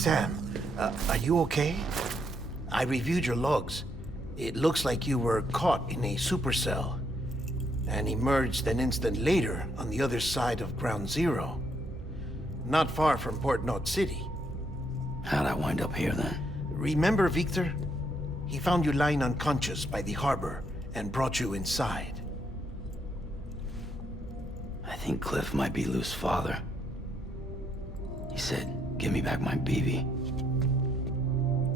Sam, are you okay? I reviewed your logs. It looks like you were caught in a supercell and emerged an instant later on the other side of Ground Zero. Not far from Port Knot City. How'd I wind up here then? Remember Victor? He found you lying unconscious by the harbor and brought you inside. I think Cliff might be Lou's father. He said, give me back my BB.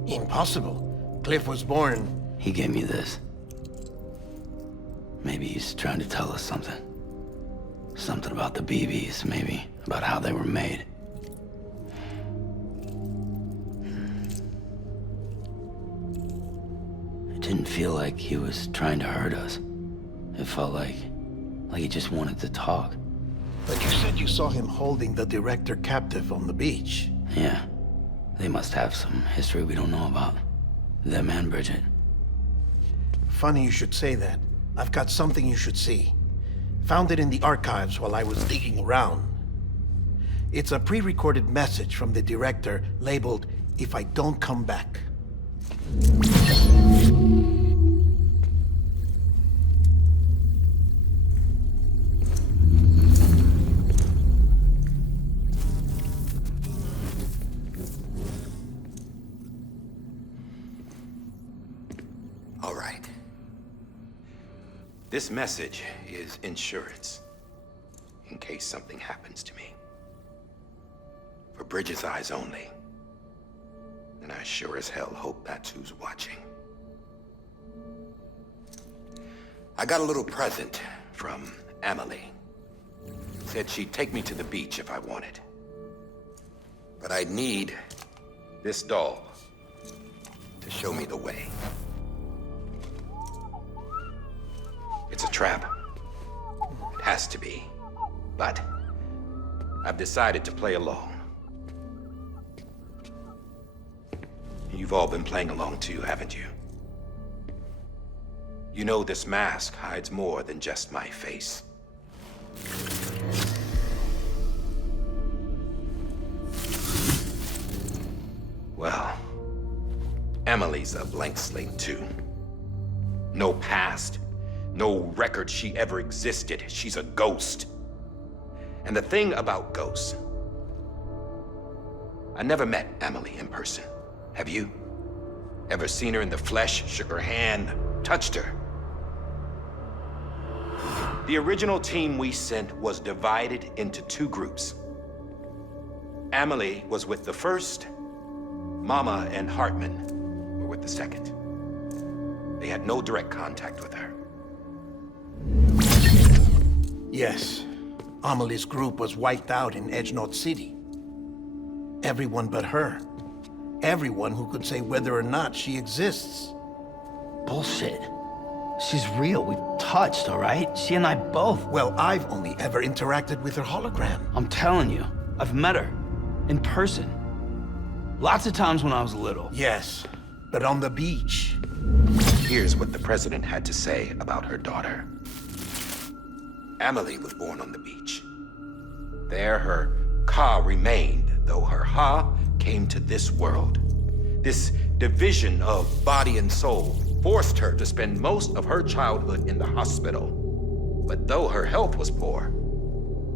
Impossible. Cliff was born... He gave me this. Maybe he's trying to tell us something. Something about the BBs, maybe. About how they were made. It didn't feel like he was trying to hurt us. It felt like he just wanted to talk. But you said you saw him holding the director captive on the beach. Yeah. They must have some history we don't know about. Them and Bridget. Funny you should say that. I've got something you should see. Found it in the archives while I was digging around. It's a pre-recorded message from the director labeled, "If I don't come back." All right. This message is insurance, in case something happens to me. For Bridget's eyes only. And I sure as hell hope that's who's watching. I got a little present from Amelie. Said she'd take me to the beach if I wanted. But I'd need this doll to show me the way. It's a trap. It has to be. But I've decided to play along. You've all been playing along too, haven't you? You know this mask hides more than just my face. Well, Amelie's a blank slate too. No past. No record she ever existed. She's a ghost. And the thing about ghosts, I never met Amelie in person. Have you? Ever seen her in the flesh, shook her hand, touched her? The original team we sent was divided into two groups. Amelie was with the first. Mama and Hartman were with the second. They had no direct contact with her. Yes. Amelie's group was wiped out in Edge Knot City. Everyone but her. Everyone who could say whether or not she exists. Bullshit. She's real. We've touched, all right? She and I both. Well, I've only ever interacted with her hologram. I'm telling you, I've met her. In person. Lots of times when I was little. Yes, but on the beach. Here's what the president had to say about her daughter. Amelie was born on the beach. There her Ka remained, though her Ha came to this world. This division of body and soul forced her to spend most of her childhood in the hospital. But though her health was poor,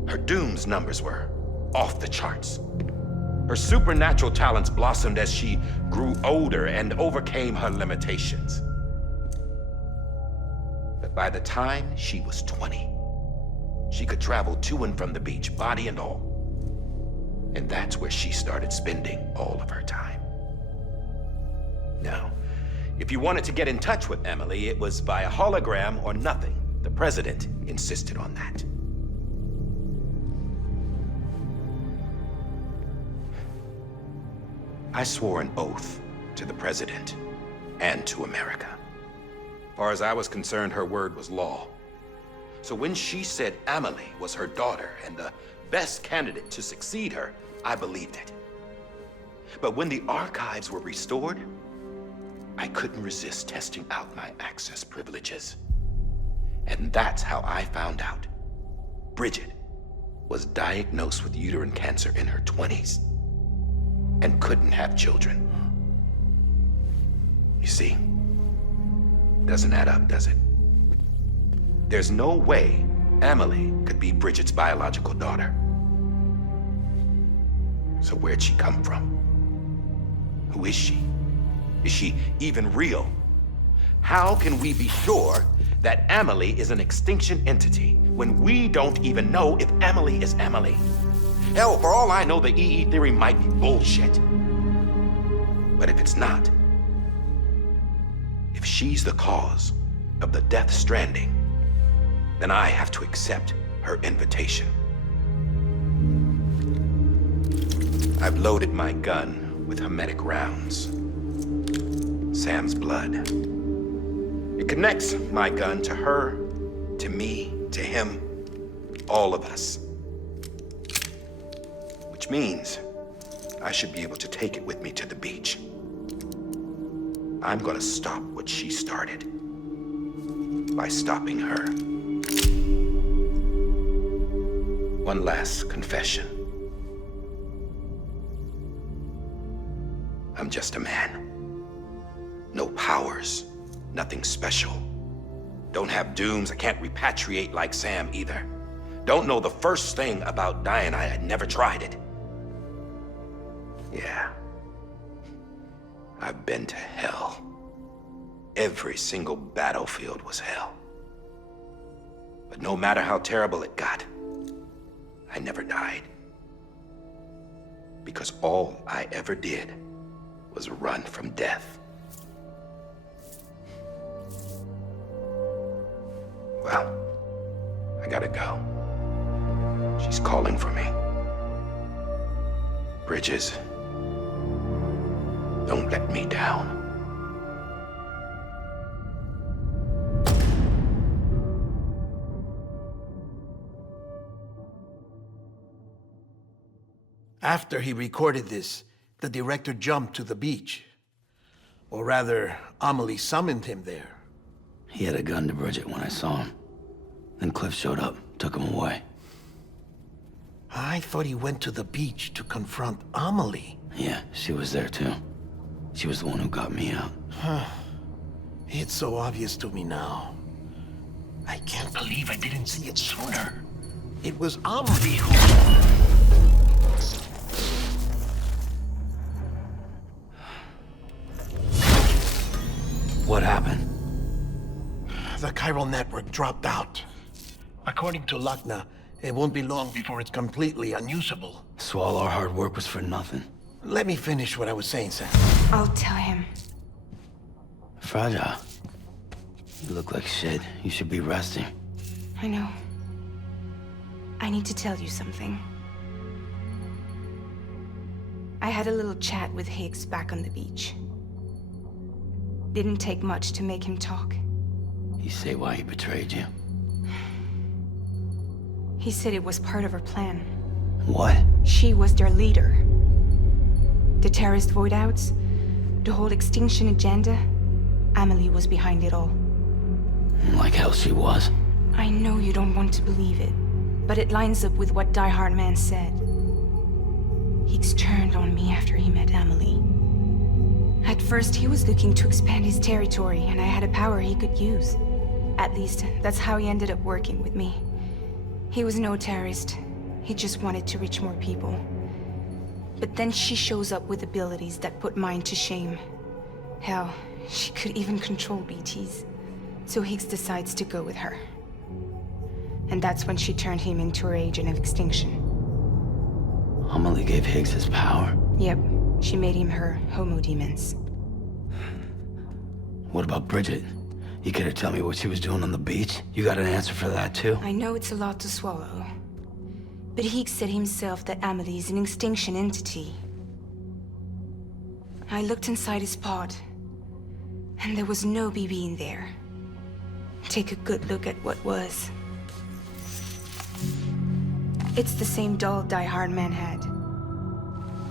her Doom's numbers were off the charts. Her supernatural talents blossomed as she grew older and overcame her limitations. But by the time she was 20, she could travel to and from the beach, body and all. And that's where she started spending all of her time. Now, if you wanted to get in touch with Amelie, it was via hologram or nothing. The president insisted on that. I swore an oath to the president and to America. As far as I was concerned, her word was law. So when she said Amelie was her daughter and the best candidate to succeed her, I believed it. But when the archives were restored, I couldn't resist testing out my access privileges. And that's how I found out Bridget was diagnosed with uterine cancer in her 20s. and couldn't have children. You see, doesn't add up, does it? There's no way Amelie could be Bridget's biological daughter. So where'd she come from? Who is she? Is she even real? How can we be sure that Amelie is an extinction entity when we don't even know if Amelie is Amelie? Hell, for all I know, the EE theory might be bullshit. But if it's not, if she's the cause of the death stranding, then I have to accept her invitation. I've loaded my gun with hermetic rounds. Sam's blood. It connects my gun to her, to me, to him, all of us. Which means I should be able to take it with me to the beach. I'm gonna stop what she started by stopping her. One last confession. I'm just a man. No powers, nothing special. Don't have dooms, I can't repatriate like Sam either. Don't know the first thing about dying, I had never tried it. Yeah. I've been to hell. Every single battlefield was hell. But no matter how terrible it got, I never died. Because all I ever did was run from death. Well, I gotta go. She's calling for me. Bridges, don't let me down. After he recorded this, the director jumped to the beach. Or rather, Amelie summoned him there. He had a gun to Bridget when I saw him. Then Cliff showed up, took him away. I thought he went to the beach to confront Amelie. Yeah, she was there too. She was the one who got me out. It's so obvious to me now. I can't believe I didn't see it sooner. It was Amelie who... What happened? The chiral network dropped out. According to Lachna, it won't be long before it's completely unusable. So all our hard work was for nothing. Let me finish what I was saying, Sam. I'll tell him. Fragile. You look like shit. You should be resting. I know. I need to tell you something. I had a little chat with Higgs back on the beach. Didn't take much to make him talk. You say why he betrayed you? He said it was part of her plan. What? She was their leader. The terrorist voidouts, the whole extinction agenda, Amelie was behind it all. Like hell she was. I know you don't want to believe it, but it lines up with what Die Hard Man said. Higgs turned on me after he met Amelie. At first, he was looking to expand his territory, and I had a power he could use. At least, that's how he ended up working with me. He was no terrorist. He just wanted to reach more people. But then she shows up with abilities that put mine to shame. Hell, she could even control BTs. So Higgs decides to go with her. And that's when she turned him into her agent of extinction. Amelie gave Higgs his power? Yep, she made him her homo demons. What about Bridget? You care to tell me what she was doing on the beach? You got an answer for that too? I know it's a lot to swallow. But Higgs said himself that Amelie is an extinction entity. I looked inside his pod, and there was no BB in there. Take a good look at what was. It's the same doll Die Hard Man had.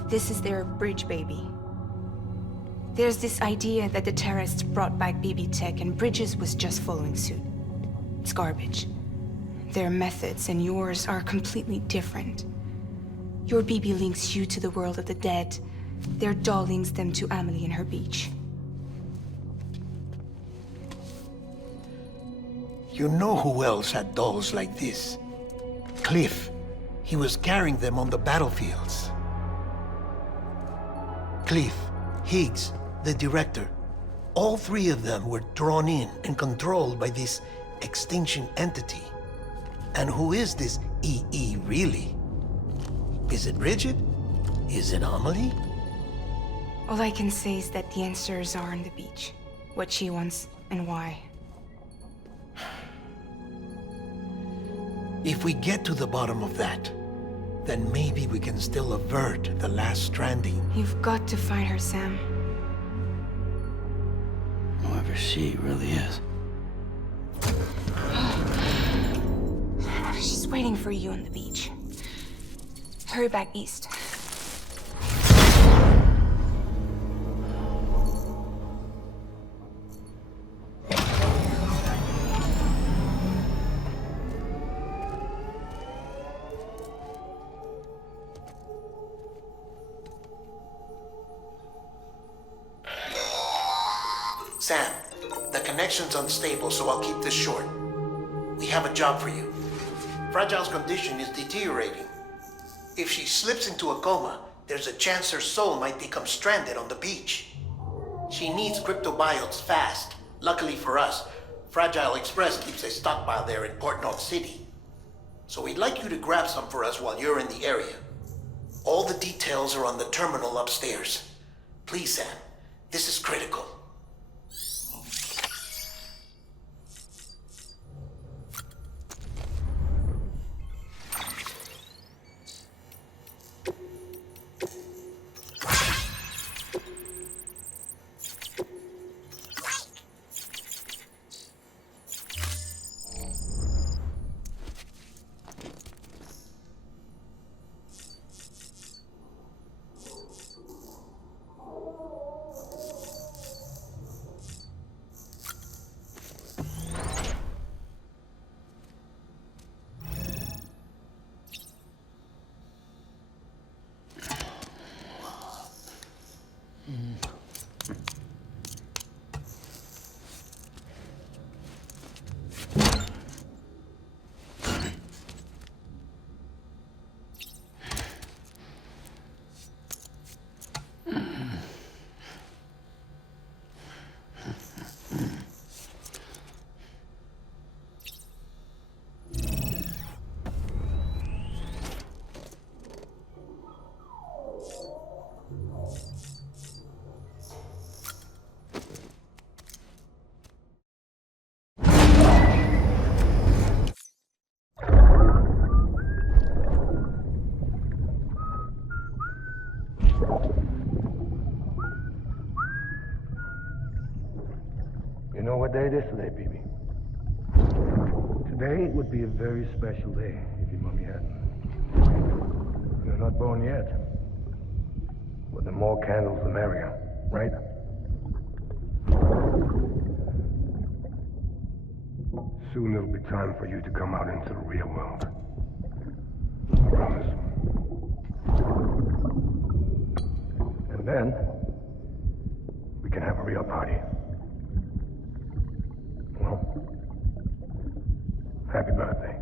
This is their bridge baby. There's this idea that the terrorists brought back BB tech and Bridges was just following suit. It's garbage. Their methods and yours are completely different. Your BB links you to the world of the dead, Their doll links them to Amelie and her beach. You know who else had dolls like this? Cliff. He was carrying them on the battlefields. Cliff, Higgs, the director. All three of them were drawn in and controlled by this extinction entity. And who is this EE really? Is it Bridget? Is it Amelie? All I can say is that the answers are on the beach. What she wants and why. If we get to the bottom of that, then maybe we can still avert the last stranding. You've got to find her, Sam. Whoever she really is. She's waiting for you on the beach. Hurry back east. Sam, the connection's unstable, so I'll keep this short. We have a job for you. Fragile's condition is deteriorating. If she slips into a coma, there's a chance her soul might become stranded on the beach. She needs cryptobiotes fast. Luckily for us, Fragile Express keeps a stockpile there in Port North City. So we'd like you to grab some for us while you're in the area. All the details are on the terminal upstairs. Please, Sam, this is critical. You know what day it is today, BB? Today would be a very special day if your mommy hadn't. You're not born yet. But the more candles, the merrier, right? Soon it'll be time for you to come out into the real world. I promise. And then, we can have a real party. Well, happy birthday.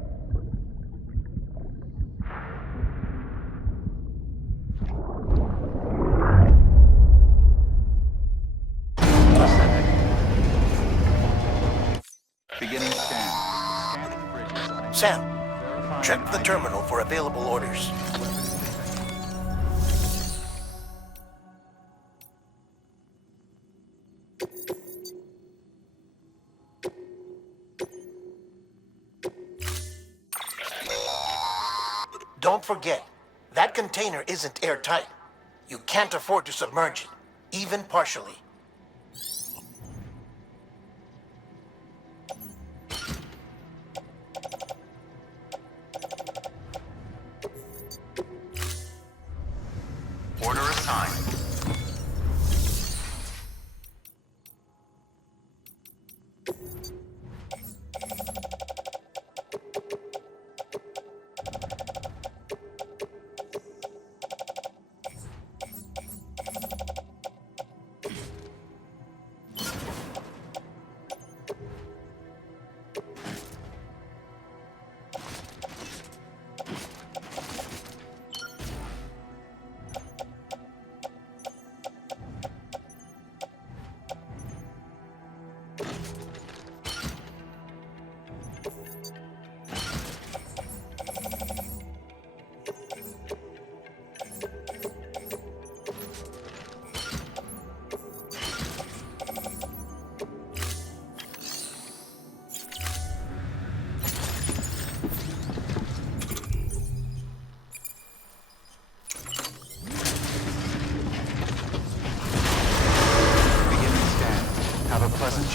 Beginning scan. Scanning bridges. Sam, check the terminal for available orders. Don't forget, that container isn't airtight. You can't afford to submerge it, even partially. Order assigned.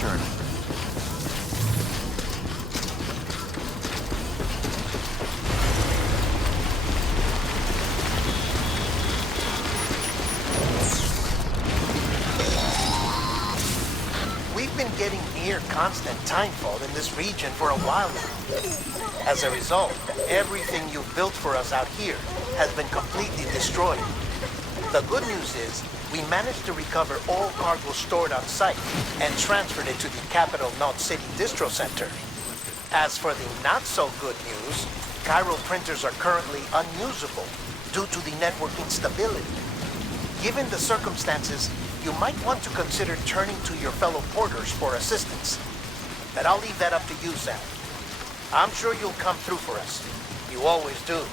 churning. We've been getting near constant timefall in this region for a while now. As a result, everything you've built for us out here has been completely destroyed. The good news is, we managed to recover all cargo stored on site and transferred it to the Capital Knot City Distro Center. As for the not-so-good news, Chiral printers are currently unusable due to the network instability. Given the circumstances, you might want to consider turning to your fellow porters for assistance. But I'll leave that up to you, Sam. I'm sure you'll come through for us. You always do.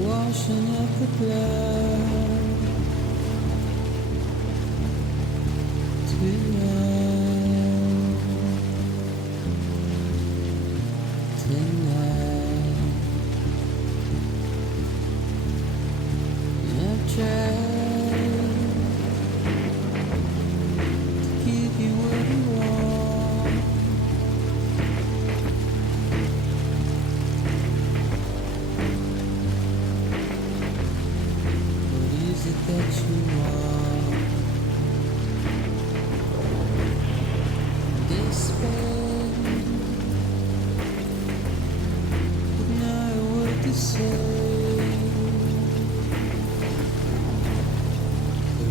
Washing up the blood tonight. I've tried to give you what you want. Is it that you want? Despair, but no word to say.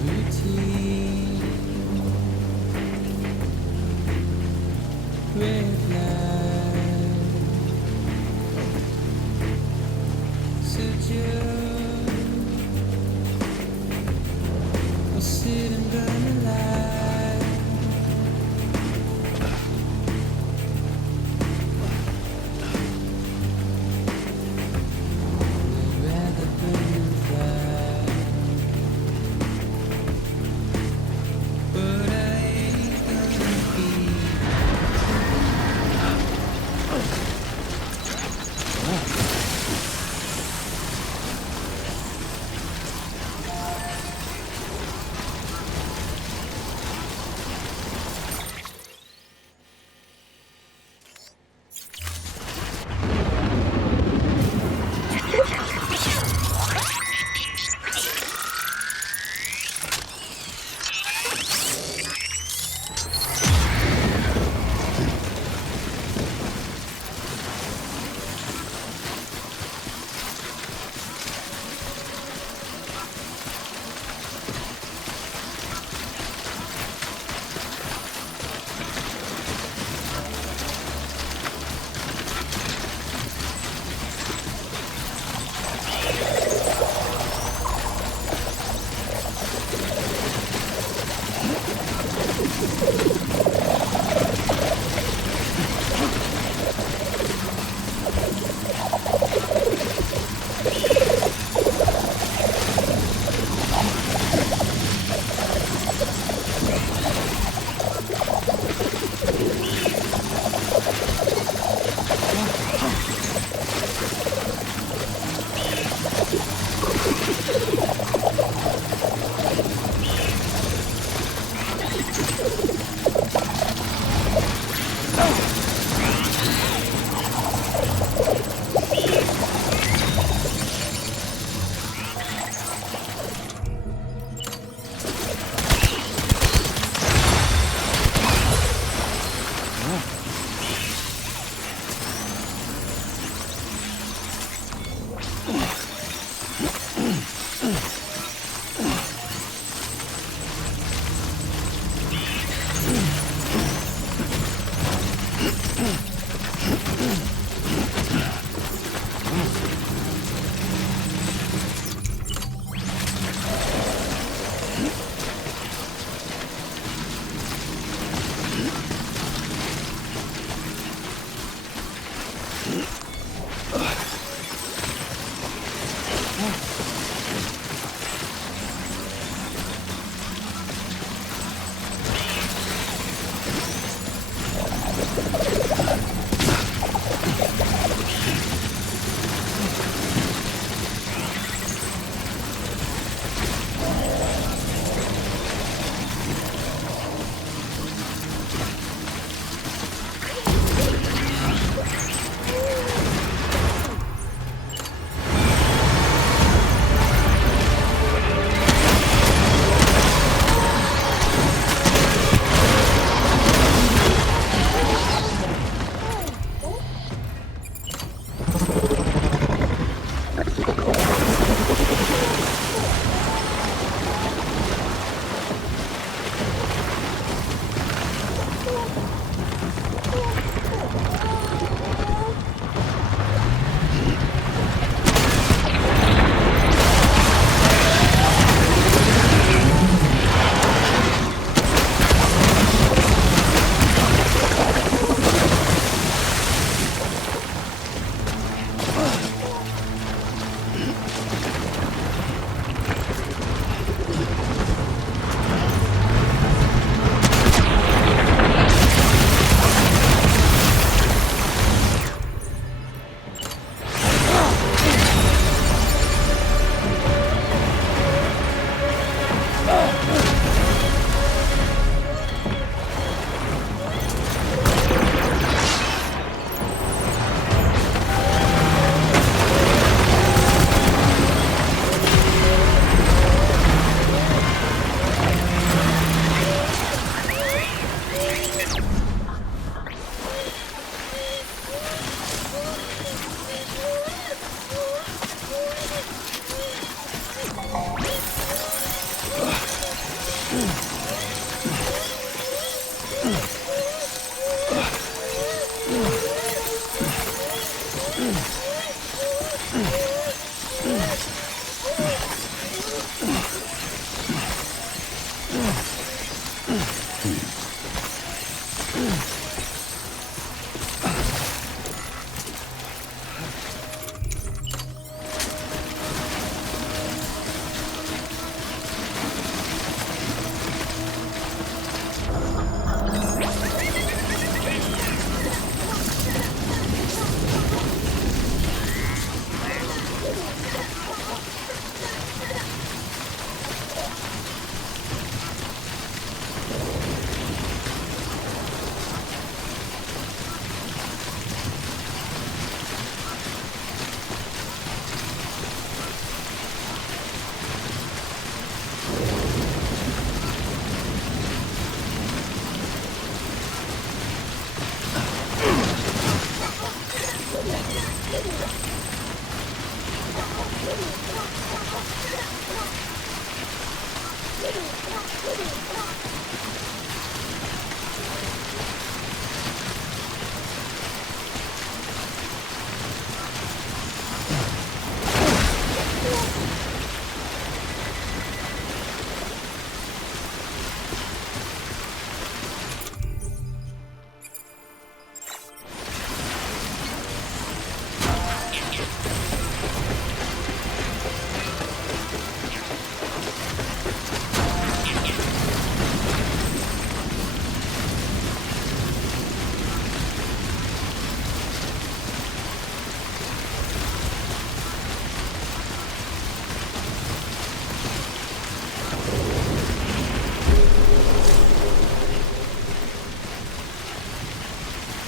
Routine, red light, suggest. Sit and burn alive. We'd rather burn and fly. But I ain't gonna be.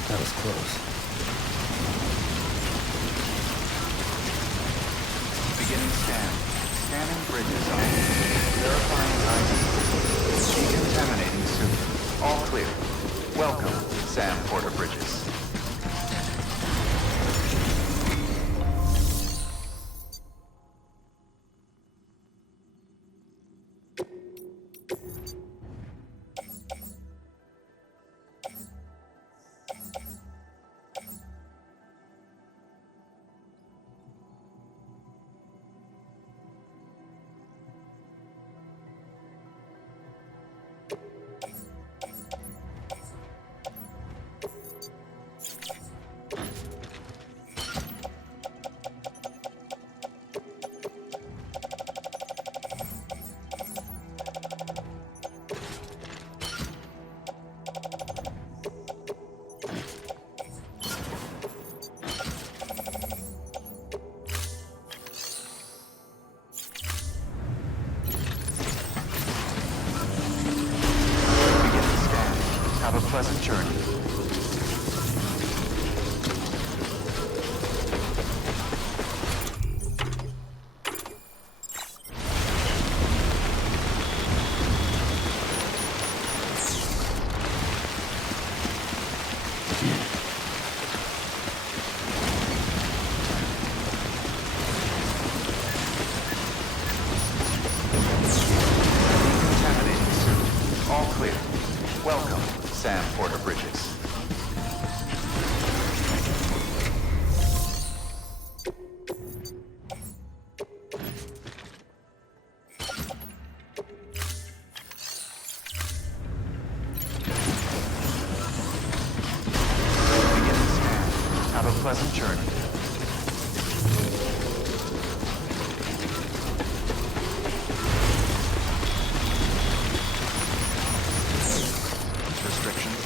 That was close. Beginning scan. Scanning bridges on. Verifying ID. Decontaminating suit. All clear. Welcome, Sam Porter Bridges. Have a pleasant journey. Decontaminating suit. All clear. Welcome, Sam Porter Bridges. Beginning scan. Have a pleasant journey. Restrictions.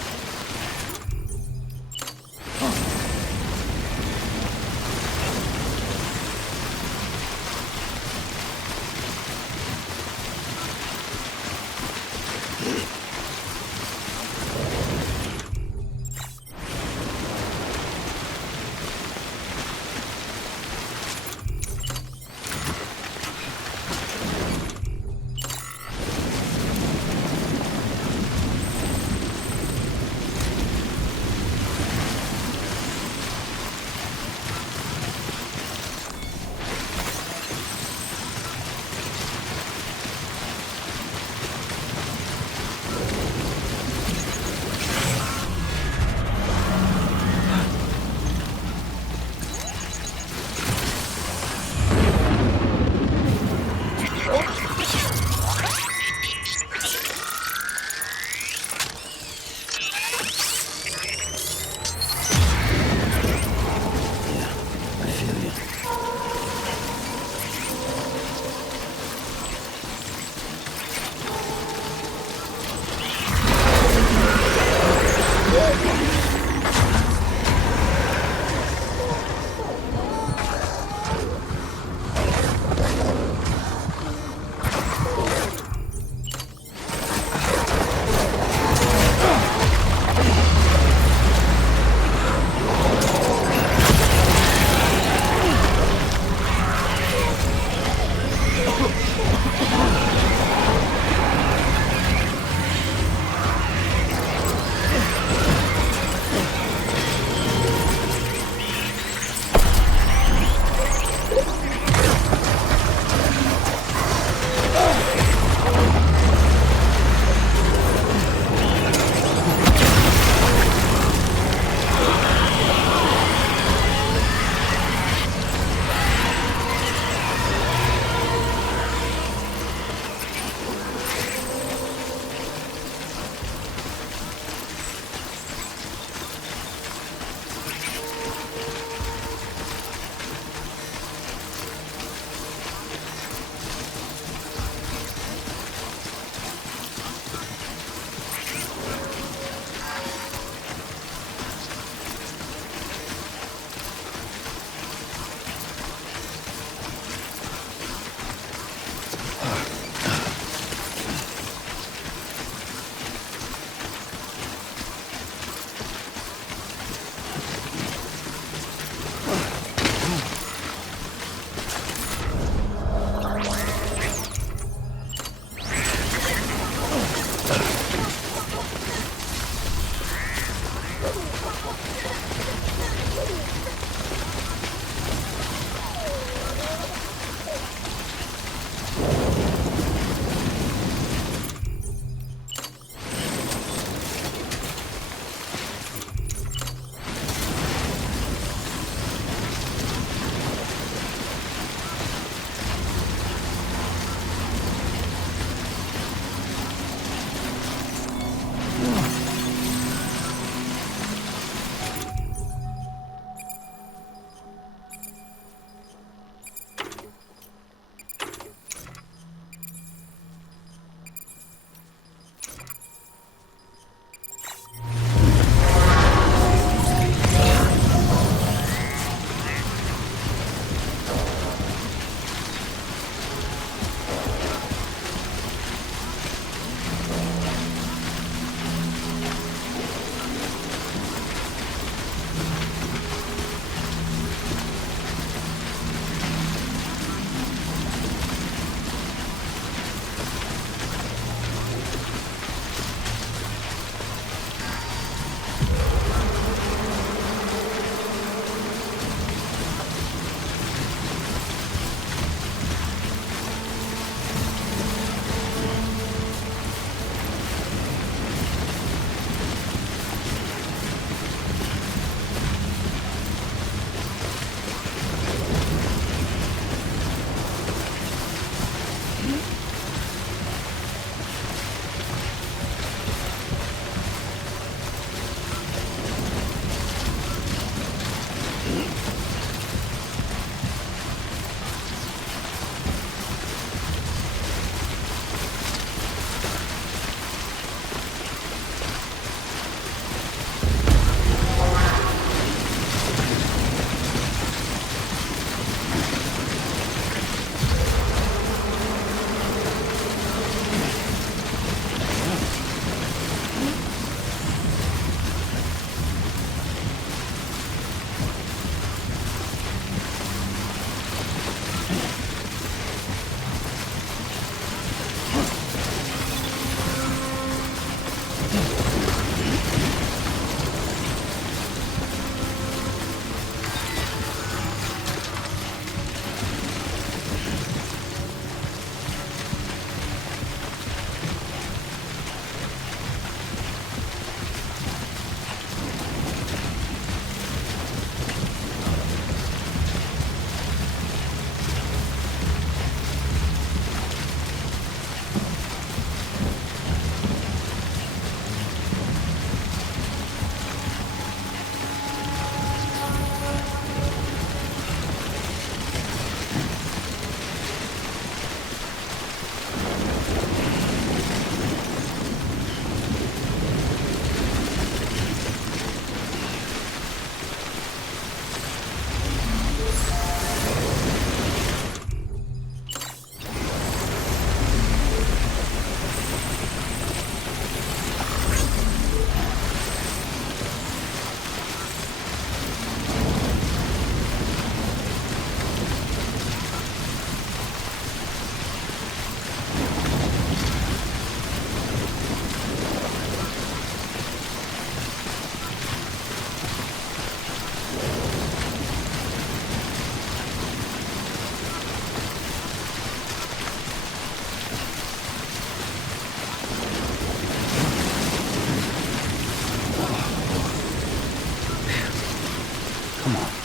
Come on.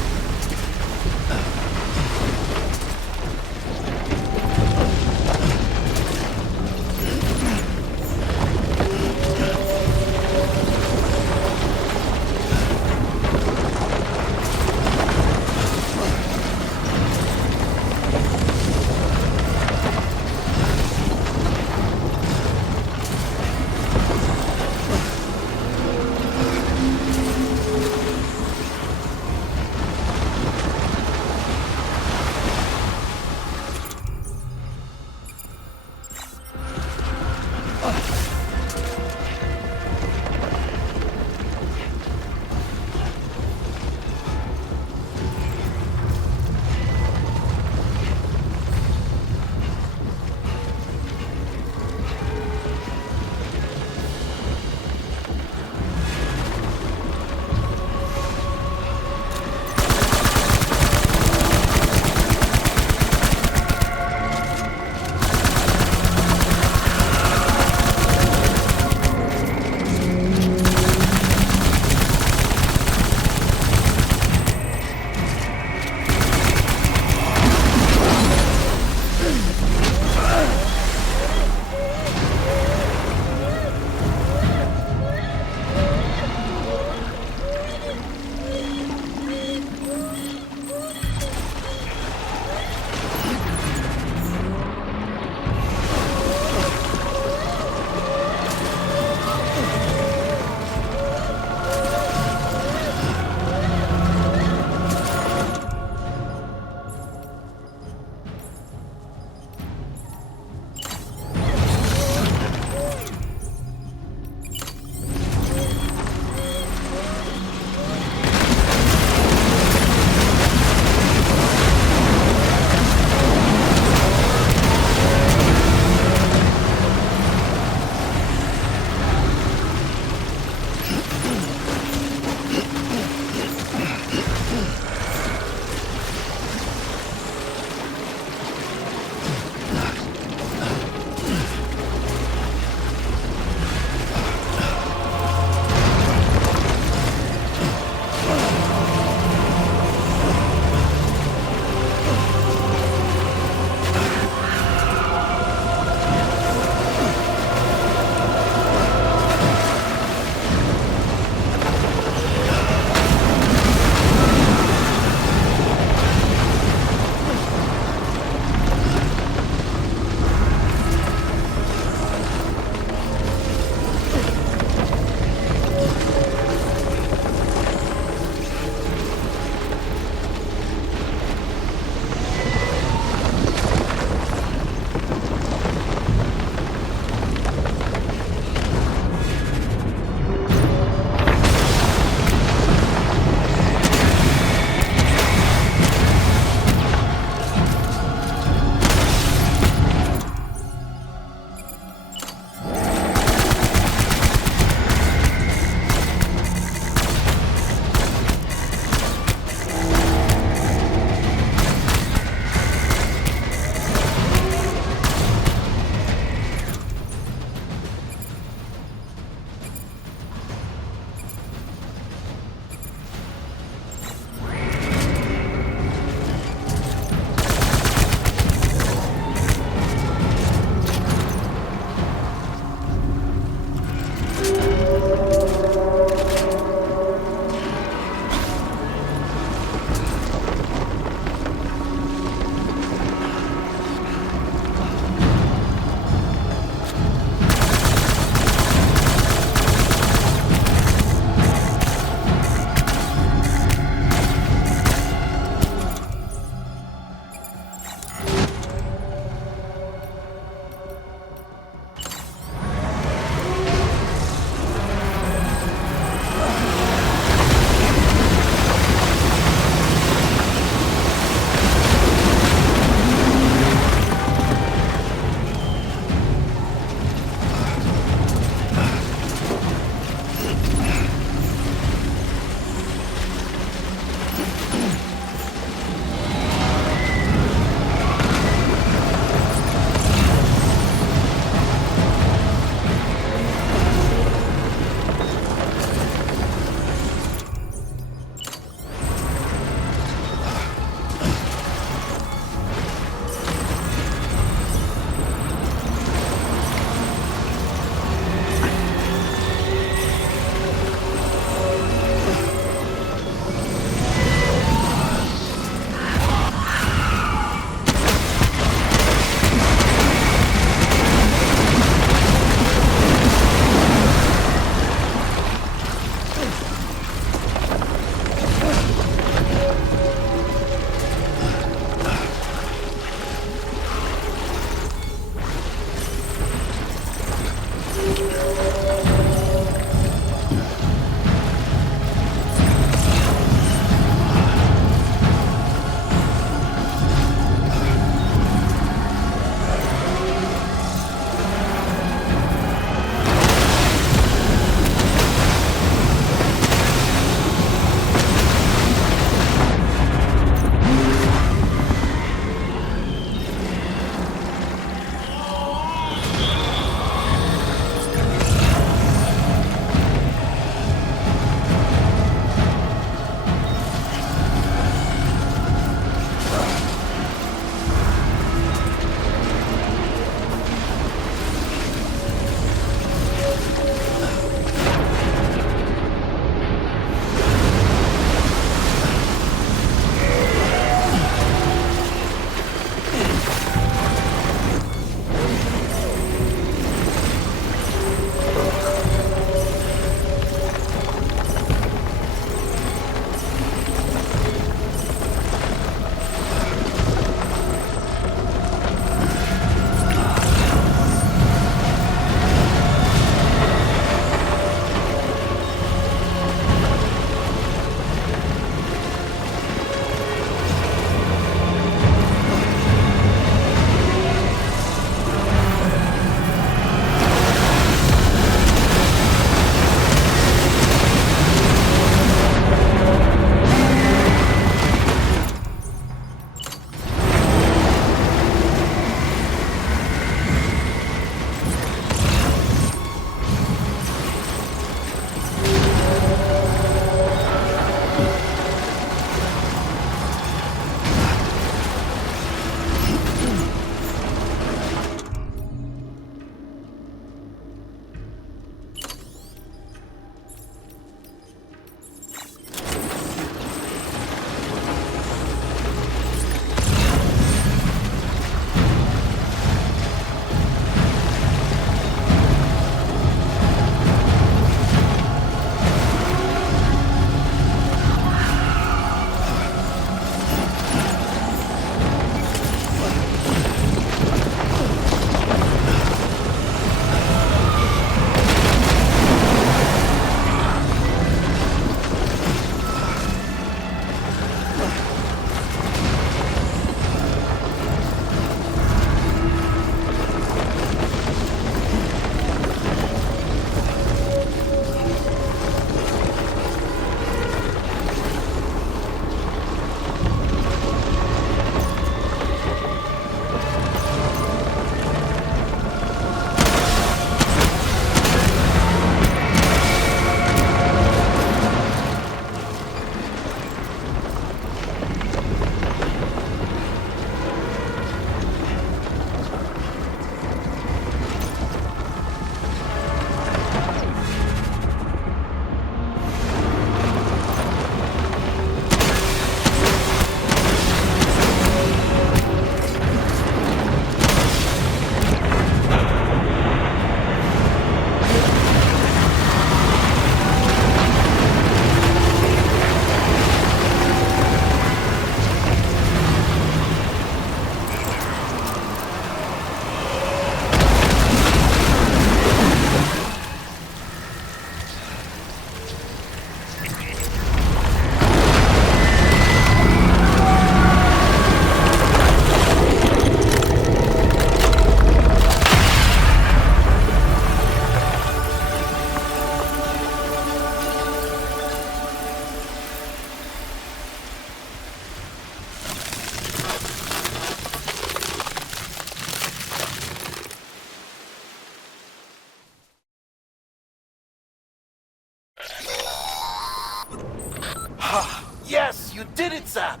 You did it, Sam!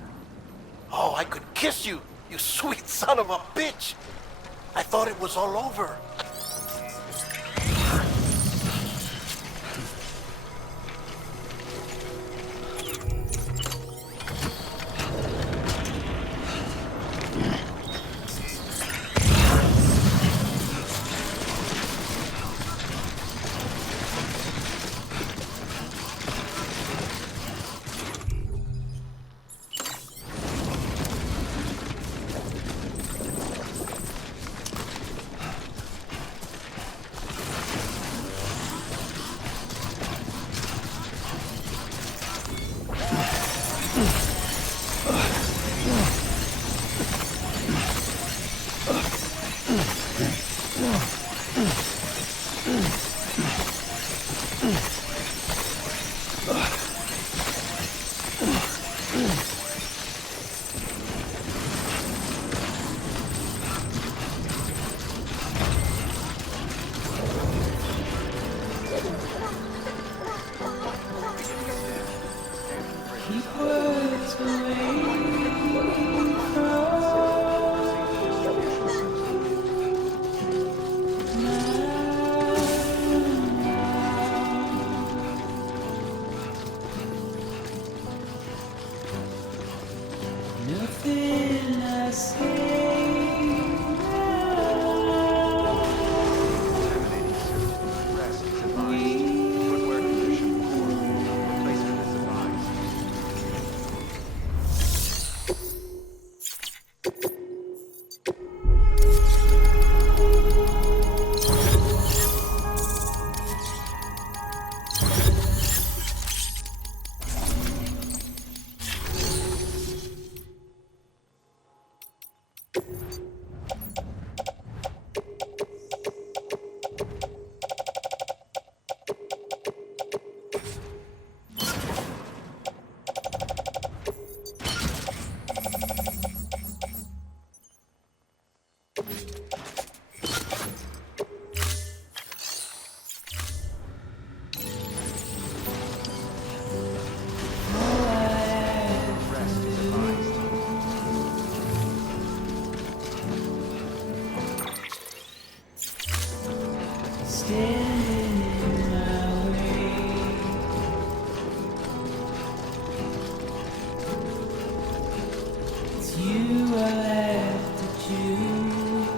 Oh, I could kiss you, you sweet son of a bitch! I thought it was all over. Keep words away nothing I say now. Rest is advised. Footwear condition poor. Replacement is advised. Rest is advised. standing in my way. It's you I have to choose.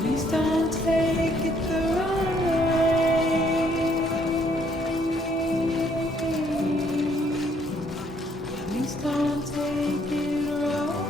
Please don't take it the wrong way. Please don't take it wrong.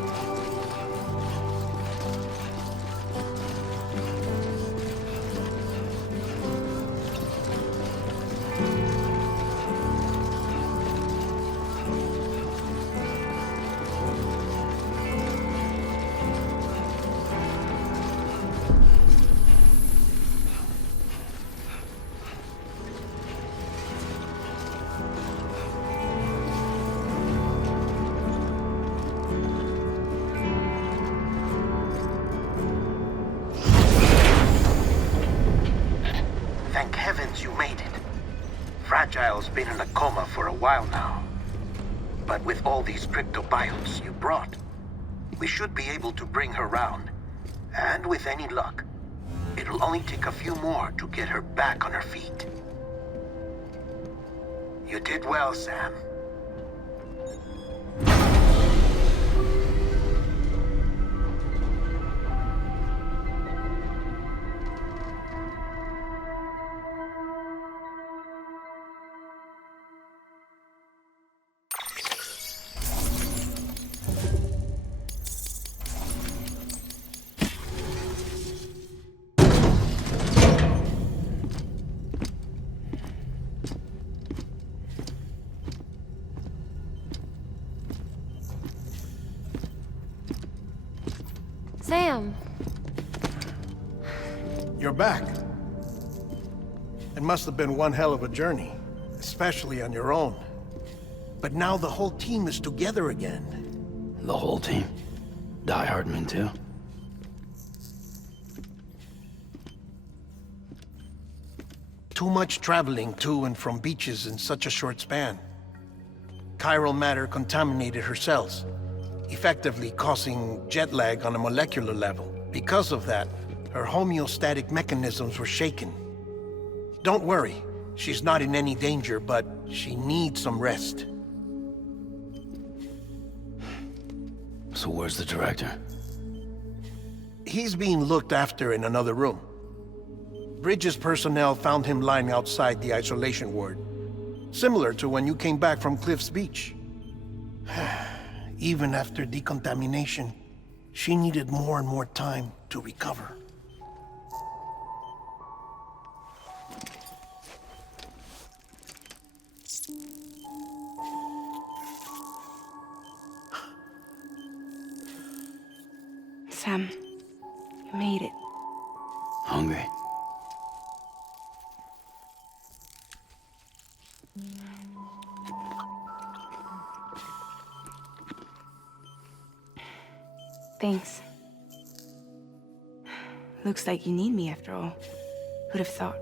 Thank heavens you made it. Fragile's been in a coma for a while now. But with all these cryptobiotes you brought, we should be able to bring her round. And with any luck, it'll only take a few more to get her back on her feet. You did well, Sam. Sam, You're back. It must have been one hell of a journey, especially on your own. But now the whole team is together again. The whole team? Die Hardman too? too much traveling to and from beaches in such a short span. Chiral matter contaminated her cells, effectively causing jet lag on a molecular level. Because of that, her homeostatic mechanisms were shaken. Don't worry, she's not in any danger, but she needs some rest. So where's the director? He's being looked after in another room. Bridges personnel found him lying outside the isolation ward, similar to when you came back from Cliff's Beach. Even after decontamination, she needed more and more time to recover. Sam, you made it. Hungry? Thanks. Looks like you need me after all. Who'd have thought?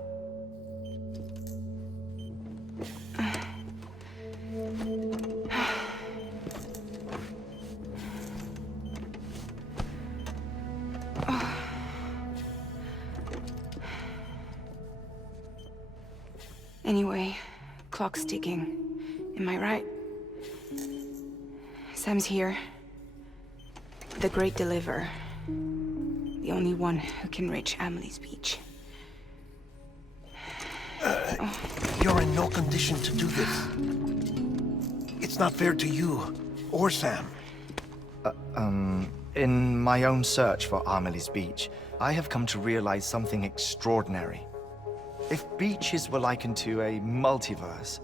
Anyway, clock's ticking. Am I right? Sam's here. The Great Deliverer. The only one who can reach Amelie's beach. You're in no condition to do this. It's not fair to you, or Sam. In my own search for Amelie's beach, I have come to realize something extraordinary. If beaches were likened to a multiverse,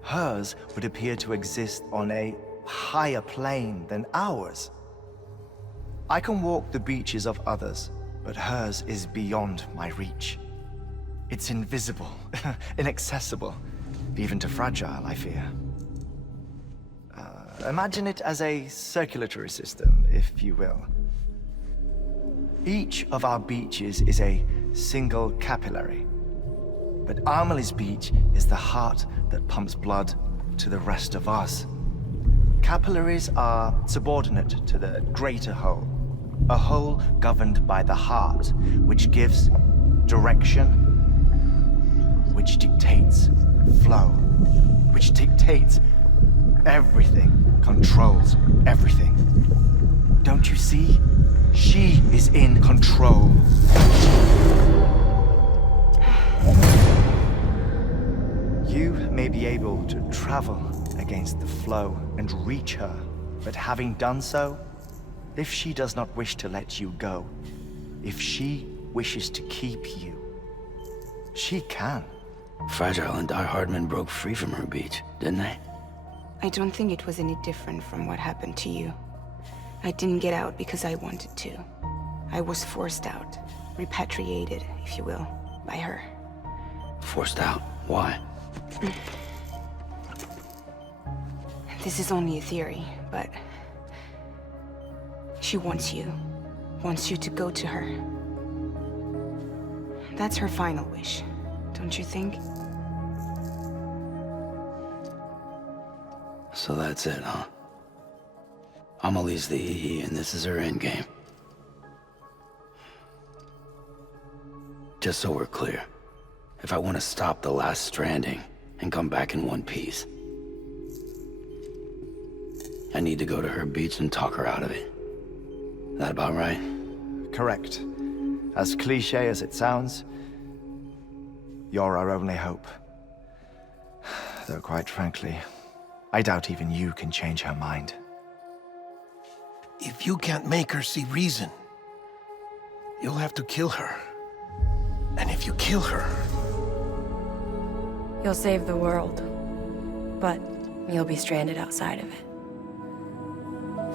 hers would appear to exist on a higher plane than ours. I can walk the beaches of others, but hers is beyond my reach. It's invisible, inaccessible, even to fragile, I fear. Imagine it as a circulatory system, if you will. Each of our beaches is a single capillary. But Amelie's beach is the heart that pumps blood to the rest of us. Capillaries are subordinate to the greater whole. A whole governed by the heart, which gives direction, which dictates flow, which dictates everything, controls everything. Don't you see? She is in control. You may be able to travel against the flow and reach her, but having done so, if she does not wish to let you go, if she wishes to keep you, she can. Fragile and Die Hardman broke free from her beach, didn't they? I don't think it was any different from what happened to you. I didn't get out because I wanted to. I was forced out, repatriated, if you will, by her. Forced out? Why? This is only a theory, but she wants you to go to her. That's her final wish, don't you think? So that's it, huh? Amelie's the EE, and this is her endgame. Just so we're clear, if I want to stop the last Stranding and come back in one piece, I need to go to her beach and talk her out of it. That about right? Correct. As cliché as it sounds, you're our only hope. Though quite frankly, I doubt even you can change her mind. If you can't make her see reason, you'll have to kill her. And if you kill her... You'll save the world, but you'll be stranded outside of it.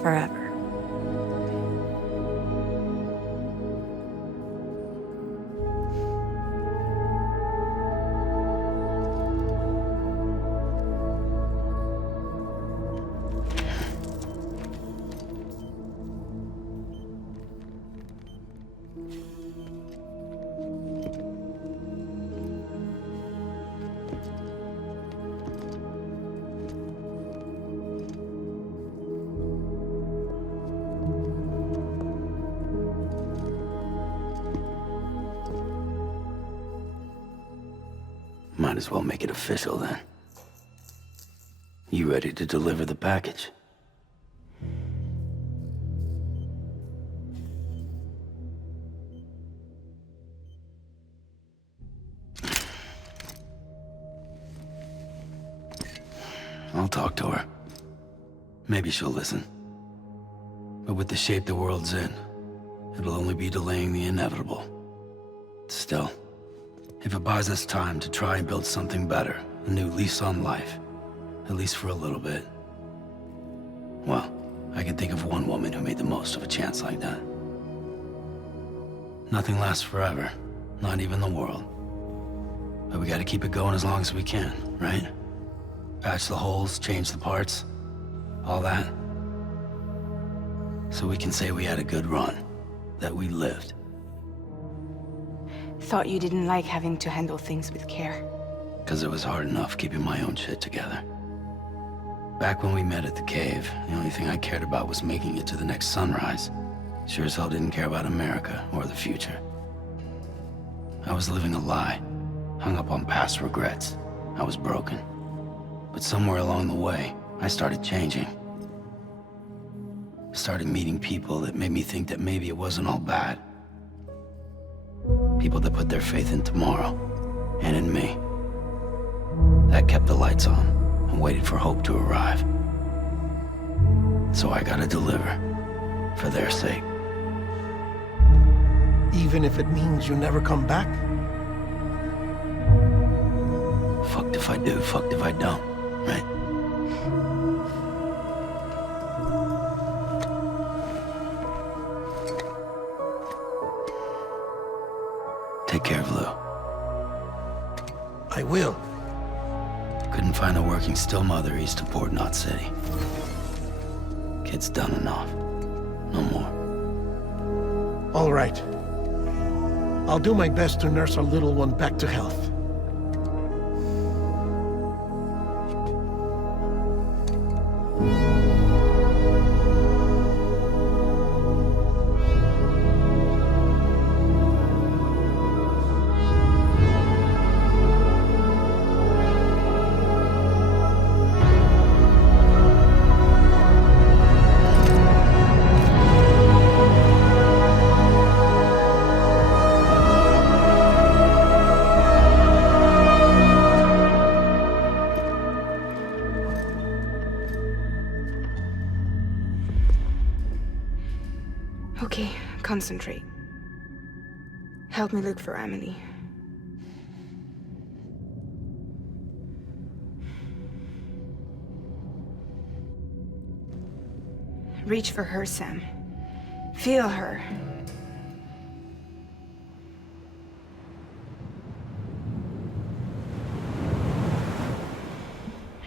Forever. might as well make it official then. You ready to deliver the package? I'll talk to her. Maybe she'll listen. But with the shape the world's in, it'll only be delaying the inevitable. Still, if it buys us time to try and build something better, a new lease on life, at least for a little bit, well, I can think of one woman who made the most of a chance like that. Nothing lasts forever, not even the world. But we gotta keep it going as long as we can, right? Patch the holes, change the parts, all that. So we can say we had a good run, that we lived. Thought you didn't like having to handle things with care. 'Cause it was hard enough keeping my own shit together. Back when we met at the cave, the only thing I cared about was making it to the next sunrise. Sure as hell didn't care about America or the future. I was living a lie, hung up on past regrets. I was broken. But somewhere along the way, I started changing. Started meeting people that made me think that maybe it wasn't all bad. People that put their faith in tomorrow, and in me. That kept the lights on, and waited for hope to arrive. So I gotta deliver, for their sake. Even if it means you never come back? Fucked if I do, fucked if I don't, right? Take care of Lou. I will. Couldn't find a working still mother east of Port Knot City. Kid's done enough. No more. All right. I'll do my best to nurse our little one back to health. Okay, concentrate. Help me look for Amelie. Reach for her, Sam. Feel her.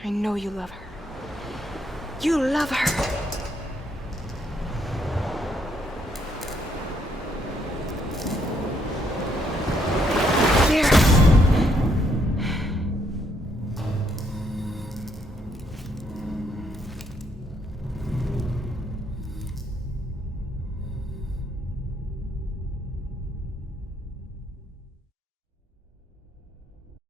I know you love her. You love her!